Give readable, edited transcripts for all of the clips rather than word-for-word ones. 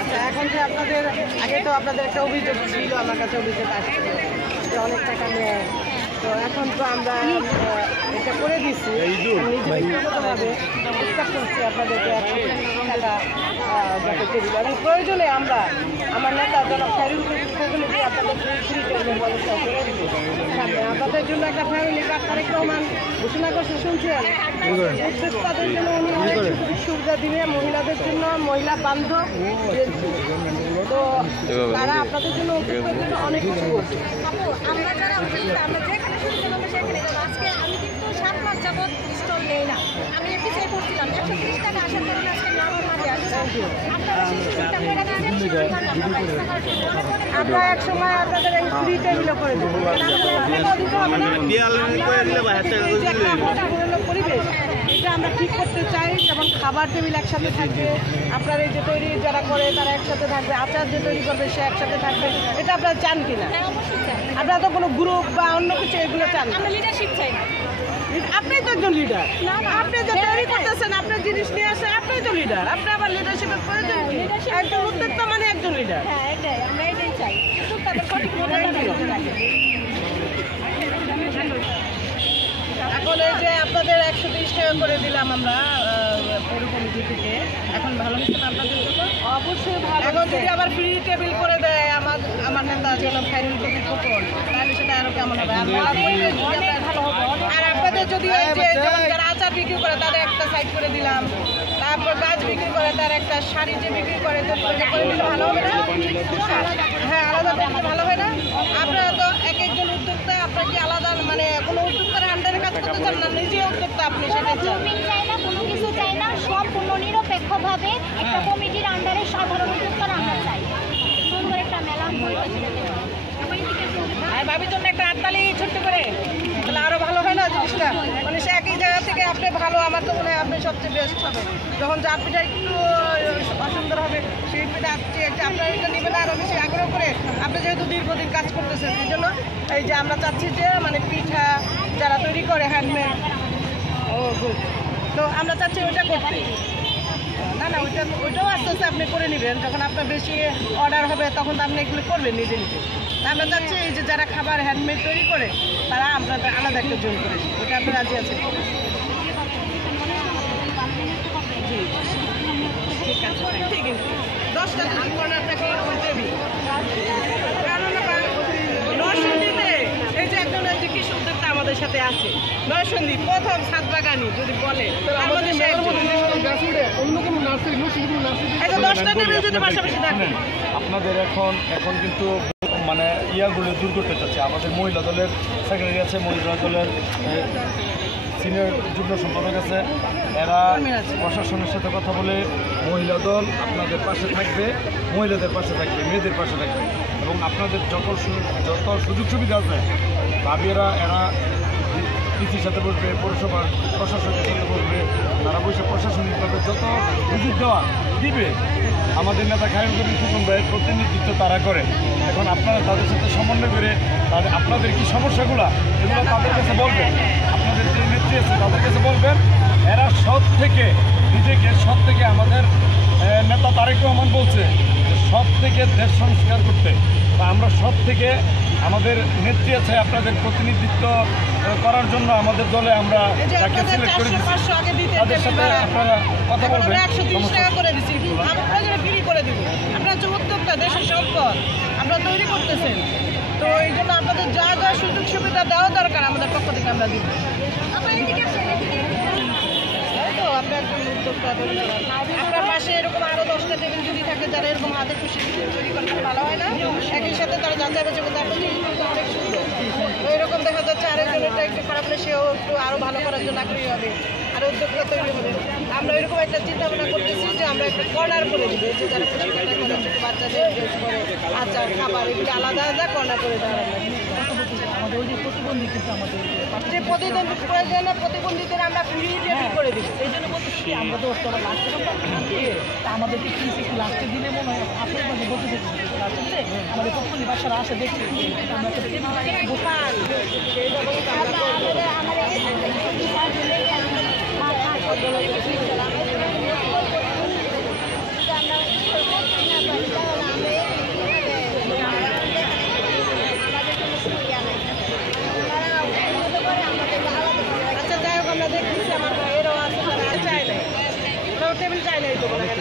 আচ্ছা, এখন যে আপনাদের আগে তো আপনাদের একটা অভিযোগ ছিল, আমার কাছে অভিযোগ আসছিল যে অনেক টাকা নেয়, তো এখন তো আমরা এটা করে দিচ্ছি, ব্যক্তিগতভাবে চেষ্টা করছি আপনাদেরকে 100 টাকা যাতে টেবিল, এবং প্রয়োজনে আমরা আমার নেতা জনাব খায়রুল কবির আপনাদের ফ্রি টেবিলের ব্যবস্থা করে দিচ্ছি। আপনাদের জন্য একটা ফ্যামিলি কার্ড তারেক রহমান ঘোষণা করছে, শুনছেন? উদ্যোক্তাদের জন্য উনি অনেক সুবিধা দিবে, মহিলাদের জন্য মহিলা বান্ধব, তো তারা আপনাদের জন্য উদ্যোক্তাদের জন্য অনেক কিছু করছে। আমরা যারা আমরা যেখানে শুরু করলাম সেখানে আজকে আমি কিন্তু 7 মাস যাবত স্টল নেই না, আমি পিছিয়ে পড়ছিলাম 130 টাকা আসার কারণে আজকে আমার মাঝে আসছে। আমরা এক সময় আপনাদের এই ফ্রি টেবিলও করে দেবো, পরিবেশ এটা আমরা ঠিক করতে চাই, যেমন খাবার টেবিল একসাথে থাকবে, আপনার এই যে তৈরি যারা করে তারা একসাথে থাকবে, আচার যে তৈরি করবে সে একসাথে থাকবে, এটা আপনারা চান কিনা? আপনারা তো কোনো গ্রুপ বা অন্য কিছু এগুলো চান? আমরা লিডারশিপ চাই না। আপনি তো একজন লিডার, আপনি যে তৈরি করতেছেন, আপনার জিনিস নিয়ে আসেন, আপনি তো লিডার, আপনি আবার লিডারশিপের প্রয়োজন, একজন উদ্যোক্তা মানে একজন লিডার। হ্যাঁ, এটাই আমরা এটাই চাই, তাদের সঠিক এখন এই যে আপনাদের 130 টাকা করে দিলাম আমরা পৌর কমিটি থেকে, এখন ভালো হচ্ছে না আপনাদের জন্য? অবশ্যই ভালো। এখন যদি আবার ফ্রি টেবিল করে দেয় আমার নেতা জনাব খায়রুল কবির খোকন, তাহলে সেটা আরো কেমন হবে? আর আপনাদের যদি যারা আচার বিক্রি করে তাদের একটা সাইড করে দিলাম, তারপর গাছ বিক্রি করে তার একটা শাড়ি যে বিক্রি করে করে দিলে ভালো হবে না? হ্যাঁ, আলাদা করলে ভালো হয় না? আপনারা তো এক একজন উদ্যোক্তা, আপনার কি আলাদা মানে কোনো উদ্যোক্তার আন্ডারে কাজ করতে চান না, নিজে উদ্যোক্তা আপনি সেটা চাই না, কোনো কিছু চাই না, সম্পূর্ণ নিরপেক্ষভাবে একটা কমিটির আন্ডারে সাধারণ উদ্যোক্তার আন্ডার চাই, সুন্দর একটা মেলা আর ভাবির জন্য একটা হাততালি ছোট্ট করে, তাহলে আরো ভালো হয় না জিনিসটা? মানে সে একই জায়গা থেকে আপনি ভালো, আমার তো মনে হয় আপনি সবচেয়ে বেস্ট হবে। যখন চার পিঠা একটু অসুন্দর হবে, সেই পিঠা আপনার এটা নেবেন আরও বেশি আগ্রহ করে, আপনি যেহেতু দীর্ঘদিন কাজ করতেছেন, সেই জন্য এই যে আমরা চাচ্ছি যে মানে পিঠা যারা তৈরি করে হ্যান্ডমেড, ও গুড, তো আমরা চাচ্ছি ওইটা করতে। না না, ওইটাও আস্তে আস্তে আপনি করে নেবেন, যখন আপনার বেশি অর্ডার হবে তখন তো আপনি এগুলো করবেন নিজে নিজে। আমরা চাচ্ছি এই যে যারা খাবার হ্যান্ডমেড তৈরি করে তারা আপনাদের আলাদা একটা জোন করে, ওইটা আপনি রাজি আছেন? জি, ঠিক আছে, ঠিক আছে। 10 টাকা কর্নারটাকে দেবি, নরসিংদীতে এই যে একজন কৃষি উদ্যোক্তা আমাদের সাথে আছে, নরসিংদী প্রথম ছাদ বাগানি যদি বলে আমাদের অন্য কোনো নার্সারি 10টা টেবিল যদি পাশাপাশি থাকে। আপনাদের এখন কিন্তু মানে ইয়াগুলো দূর করতে চাচ্ছে, আমাদের মহিলা দলের সেক্রেটারি আছে, মহিলা দলের সিনিয়র যুগ্ম সম্পাদক আছে, এরা প্রশাসনের সাথে কথা বলে মহিলা দল আপনাদের পাশে থাকবে, মহিলাদের পাশে থাকবে, মেয়েদের পাশে থাকবে, এবং আপনাদের যত সুযোগ সুবিধা আছে ভাবিয়েরা এরা কৃষির সাথে বসবে, পৌরসভার প্রশাসনের সাথে বসবে, তারা বসে প্রশাসনিকভাবে যত সুযোগ দেওয়া দিবে। আমাদের নেতা খায়রুল কবির খোকন ভাইয়ের প্রতিনিধিত্ব তারা করে। এখন আপনারা তাদের সাথে সমন্বয় করে আপনাদের কি সমস্যাগুলো এগুলো তাদের কাছে বলবেন, আপনাদের যে নেত্রী আছে তাদের কাছে বলবেন। এরা সৎ থেকে আমাদের নেতা তারেক রহমান বলছে যে সৎ থেকে দেশ সংস্কার করতে, বা আমরা সৎ থেকে আমাদের নেত্রী আছে আপনাদের প্রতিনিধিত্ব করার জন্য আমাদের দলে আমরা তাকে সিলেক্ট করে দিচ্ছি, তাদের সাথে আপনারা কথা বলবেন। 130 টাকা করে দিচ্ছি, আমরা ফ্রি করে দিব। আপনার যে উদ্যোগটা দেশের সম্পদ আমরা তৈরি করতেছেন, তো এই জন্য আপনাদের যা যা সুযোগ সুবিধা দেওয়া দরকার আমাদের পক্ষ থেকে আমরা দিব। তো আপনার একজন উদ্যোক্তা আপনার পাশে এরকম আরও 10টা টেবিল যদি থাকে যারা এরকম হাতে খুশি তৈরি করতে ভালো হয় না? একই সাথে তারা যাচাই বাছাই করতে আপনাদের অনেক সুন্দর, এরকম দেখা যাচ্ছে আরেকজনেরটা একটু খারাপ হলে সেও একটু আরও ভালো করার জন্য আগ্রহী হবে, আর উদ্যোক্তা তৈরি হবে। আমরা এরকম একটা চিন্তা ভাবনা করতেছি যে আমরা একটা কর্নার করে দিব, যে যারা খুশি করে ছোটো বাচ্চাদের ড্রেস করে আচার খাবার এগুলি আলাদা আলাদা কর্নার করে দেওয়া হবে। আমাদের ওই যে প্রতিবন্ধী কিন্তু আমাদের যে প্রতিবন্ধীদের আমরা ফ্রি টেবিল করে দিব। এই জন্য বলতেছি আমরা তো লাস্টে আমাদেরকে কি লাস্টে দিলে মনে হয় আপনার মাঝে বলতে দেখছি আমাদের প্রতিবন্ধী বাচ্চারা আসে দেখছি আমরা দিচ্ছি, আমার ভাইয়েরও আছে যারা চায় না, ওরাও টেবিল চায় না, এই তো বলে না।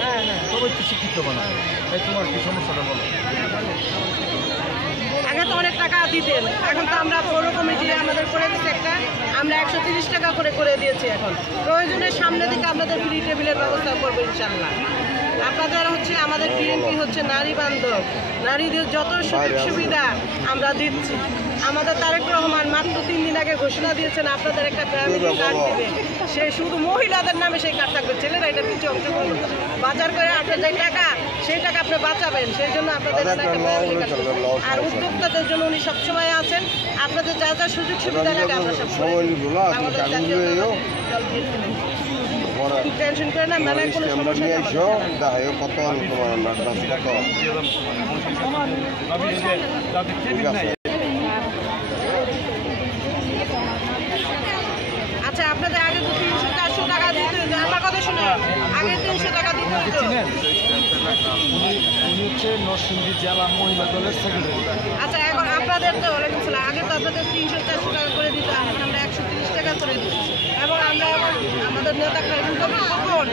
হ্যাঁ হ্যাঁ, সবাই তো শিক্ষিত বানাবে, তাই তোমার কি সমস্যাটা বলো? আগে তো অনেক টাকা দিতেন, এখন তো আমরা পৌর কমিটি আমাদের করে দিচ্ছে একটা, আমরা 130 টাকা করে করে দিয়েছি। এখন প্রয়োজনের সামনে দিকে আপনাদের ফ্রি টেবিলের ব্যবস্থা করবো ইনশাল্লাহ। আপনাদের হচ্ছে আমাদের বিএনপি হচ্ছে নারী বান্ধব, নারীদের যত সুযোগ সুবিধা আমরা দিচ্ছি। আমাদের তারেক রহমান মাত্র 3 দিন আগে ঘোষণা দিয়েছেন আপনাদের একটা ফ্যামিলি কার্ড দিবে, সে শুধু মহিলাদের নামে সেই কার্ড থাকবে, ছেলেরা এটা কিছু অংশগ্রহণ বাজার করে আপনার যে টাকা সেই টাকা আপনি বাঁচাবেন, সেই জন্য আপনাদের একটা ফ্যামিলি কার্ড। আর উদ্যোক্তাদের জন্য উনি সবসময় আছেন, আপনাদের যা যা সুযোগ সুবিধা লাগে আমরা সবসময় টেনশন করে না, মেলায় কোনো সমস্যা নেই। আচ্ছা, আপনাদের আগে তো 300-400 টাকা দিতে, আমার কথা শুনে আগে 300 টাকা দিতে হতো। উনি হচ্ছে নরসিংদী জেলা মহিলা দলের সেক্রেটারি। আচ্ছা, এখন আপনাদের তো ওরকম ছিল, আগে তো আপনাদের 300-400 টাকা করে দিতে, এখন আমরা 130 টাকা করে দিচ্ছি। এবং আমরা আমাদের নেতা খাইরুল কবির খবর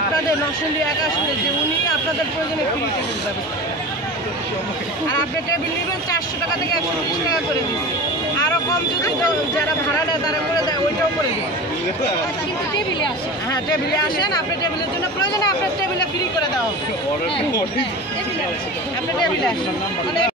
আপনাদের নরসিংদী একাশনে যে উনি আপনাদের প্রয়োজনে ফ্রি টেবিল ব্যবস্থা, আর আপনি টেবিল নেবেন 400 টাকা থেকে 130 টাকা করে দিচ্ছি। আরও কম যদি যারা ভাড়া নেয় তারা করে দেয়, ওইটাও করে দিই। কিন্তু টেবিলে আসে। হ্যাঁ, টেবিলে আসেন, আপনি টেবিলের জন্য প্রয়োজনে আপনার টেবিলে ফ্রি করে দেওয়া হবে। টেবিলে আসে। আপনি টেবিলে আসেন মানে